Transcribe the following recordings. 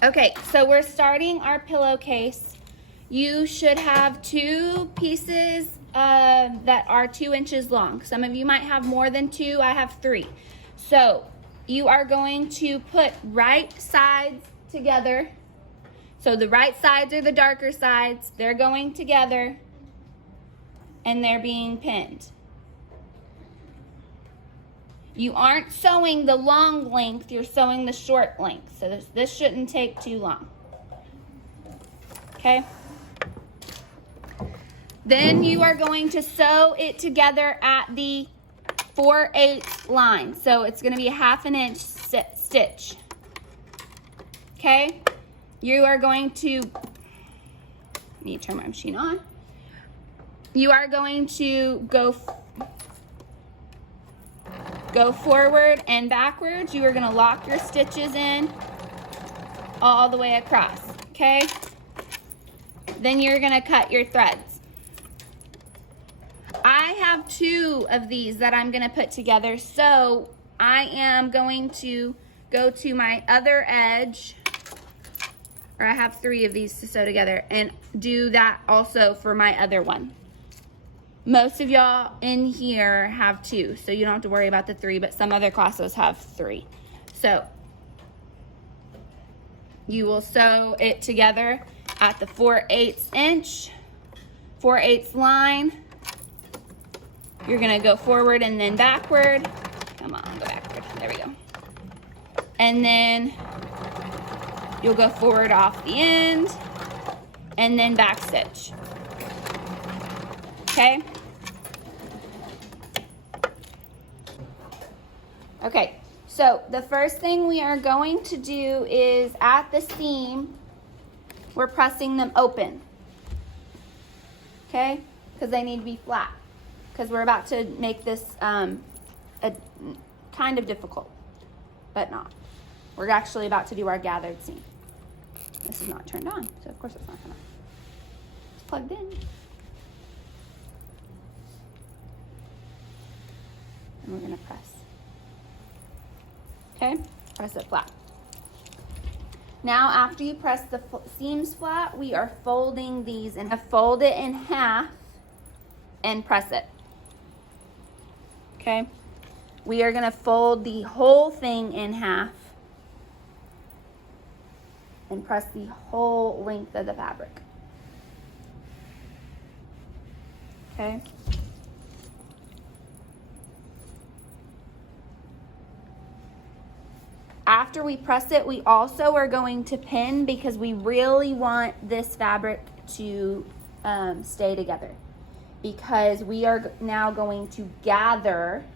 Okay, so we're starting our pillowcase. You should have 2 pieces that are 2 inches long. Some of you might have more than 2. I have 3. So you are going to put right sides together. So the right sides are the darker sides. They're going together and they're being pinned. You aren't sewing the long length, you're sewing the short length. So this shouldn't take too long. Okay? Then you are going to sew it together at the 4/8 line. So it's going to be a 1/2 inch stitch. Okay? You are going to, let me turn my machine on. You are going to go forward and backwards. You are going to lock your stitches in all the way across, okay? Then you're going to cut your threads. I have 2 of these that I'm going to put together, so I am going to go to my other edge, or I have 3 of these to sew together, and do that also for my other one. Most of y'all in here have 2, so you don't have to worry about the 3, but some other classes have 3. So you will sew it together at the 4/8 inch, 4/8 line. You're gonna go forward and then backward. Come on, go backward, there we go. And then you'll go forward off the end and then back stitch, okay? Okay, so the first thing we are going to do is at the seam, we're pressing them open, okay? Because they need to be flat, because we're about to make this kind of difficult, but not. We're actually about to do our gathered seam. This is not turned on, so of course it's not gonna. It's plugged in. And we're gonna press. Okay, press it flat. Now after you press the seams flat, we are folding these and fold it in half and press it. Okay, we are gonna fold the whole thing in half and press the whole length of the fabric. Okay. After we press it, we also are going to pin because we really want this fabric to stay together, because we are now going to gather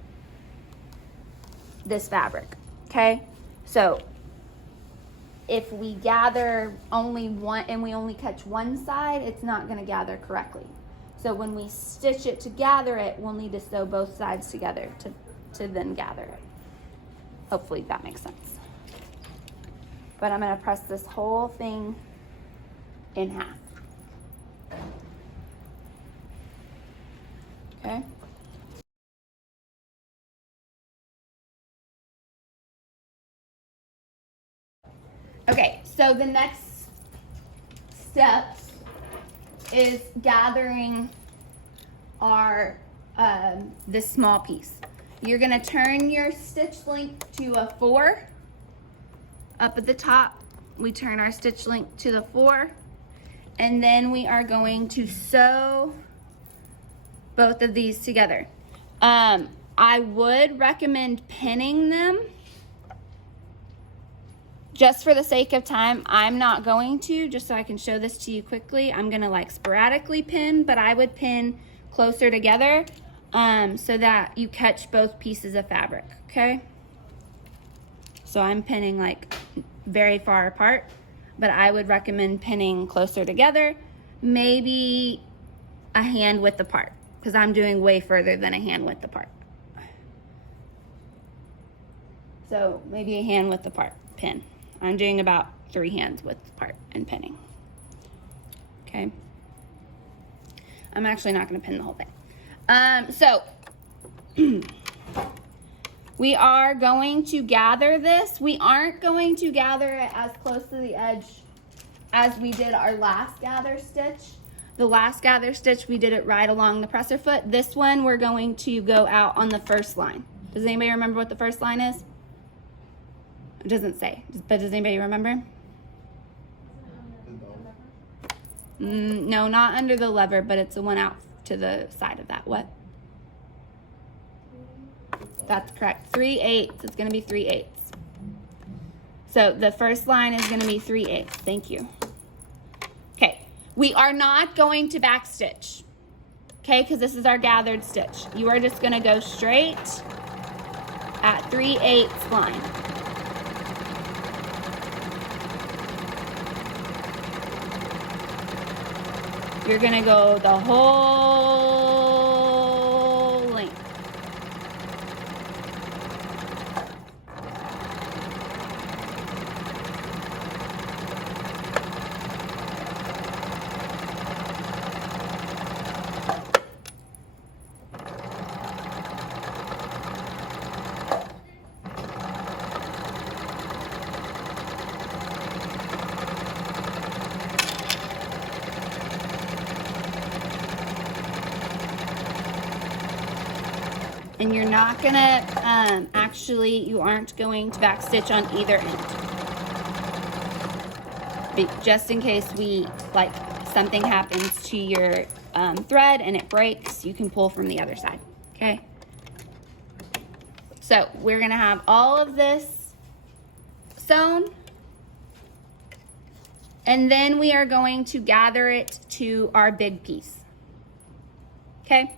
this fabric, okay? So if we gather only one and we only catch one side, it's not gonna gather correctly. So when we stitch it to gather it, we'll need to sew both sides together to then gather it. Hopefully that makes sense. But I'm gonna press this whole thing in half. Okay? Okay, so the next steps is gathering our this small piece. You're gonna turn your stitch length to a 4. Up at the top, we turn our stitch length to the 4, and then we are going to sew both of these together. I would recommend pinning them. Just for the sake of time, I'm not going to, just so I can show this to you quickly. I'm gonna like sporadically pin, but I would pin closer together so that you catch both pieces of fabric, okay? So I'm pinning like very far apart, but I would recommend pinning closer together, maybe a hand width apart, because I'm doing way further than a hand width apart. So maybe a hand width apart, pin. I'm doing about 3 hands width apart and pinning, okay? I'm actually not gonna pin the whole thing. So We are going to gather this. We aren't going to gather it as close to the edge as we did our last gather stitch. The last gather stitch, we did it right along the presser foot. This one, we're going to go out on the first line. Does anybody remember what the first line is? It doesn't say, but does anybody remember? No, not under the lever, but it's the one out to the side of that. What? That's correct. 3/8. It's going to be 3/8. So the first line is going to be 3/8. Thank you. Okay. We are not going to back stitch. Okay, because this is our gathered stitch. You are just going to go straight at 3/8 line. You're going to go the whole length. And you're not gonna, actually, you aren't going to back stitch on either end. But just in case something happens to your thread and it breaks, you can pull from the other side, okay? So we're gonna have all of this sewn, and then we are going to gather it to our big piece, okay?